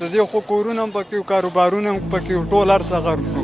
د دې خو کورونه هم پکې کاروبارونه هم پکې ټول هر څه غرق شو.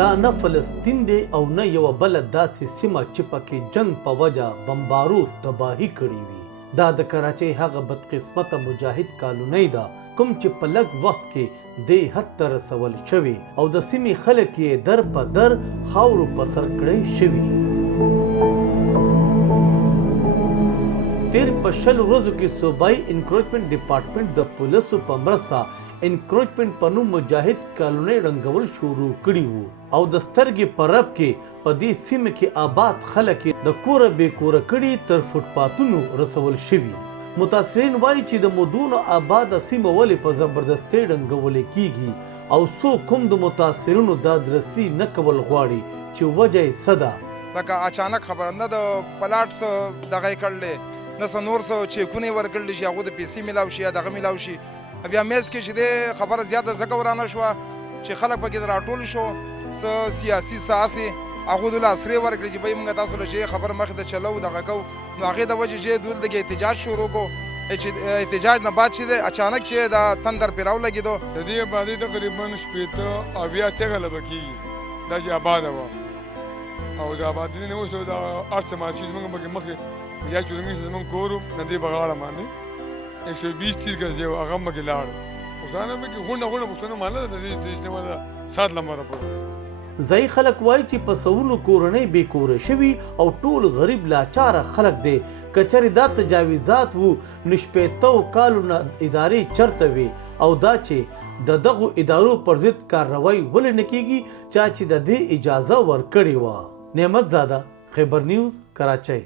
دا نه فلسطین دی او نه یوه بله داسې سیمه چې پکې جنګ په وجه بمبارو تباهي کړې وي. دا د کراچۍ هغه بدقسمته مجاهد کالونۍ ده کوم چې په لږ وخت کې دې حد ته رسول شوي او د سیمې خلک یې در په در خاورو په سر کړی شوي. تیر په 20 ورځو کې صوبایي انکروچمنټ ډپارټمنټ د پولیسو په مرسته انکروچمنټ په نوم مجاهد کالونۍ ړنګول شروع کړي وو او د سترګې په رپ کې په دې سیمه کې آباد خلک د کوره بې کوره کړي تر فوټپاتونو رسول شوي. متاثرین وایي چې د مودونو آباده سیمه ولې په زبردستۍ ړنګولې کیږي او څوک هم د متاثرینو دادرسي نه کول غواړي چې وجه یې څه ده. لکه اچانک خبره نه د پلاټ څه دغه یې کړلی نه څه نور څه چیکونه یې ورکړلی شي هغو د پیسې میلاو شي یا دغه میلاو شي. بیا میز کې چې دی خبره زیاته ځکه ورانه شوه چې خلک پکې راټول شو څه سیاسي څه هسې هغو دوی له اسرې ورکړي چې بهی موږ تاسو له چې خبره مخې ته چلو دغه کوو نو هغې د وجې چې دوی دلته احتجاج شروع کړو چې احتجاج نه بعد چې دی اچانک چې دا تندر پرې راولګېدو. د دې آبادۍ تقریبا 80 او 80 کاله به کېږي دا چې آباده وه او د آبادۍ نه اوس دا هر څه مات شي زموږ پکې مخکې یا چورنګي چې زموږ کور و د دې په غاړه باندې 120 تیر ګزې و هغه هم پکې لاړ اوس دا نه پکې غونډه پوښتنه مانه ده د دې اجتماع ده 7 لمره پورې. ځایي خلک وایي چې په سوونو کورنۍ بې کوره شوي او ټول غریب لاچاره خلک دی. که چېرې دا تجاویزات وو نو شپېتو کالو نه ادارې چرته وي او دا چې د دغو ادارو پر ضد کارروی ولې نه کیږي چا چې د دې اجازه ورکړې وه. نعمت زاده، خیبر نیوز، کراچۍ.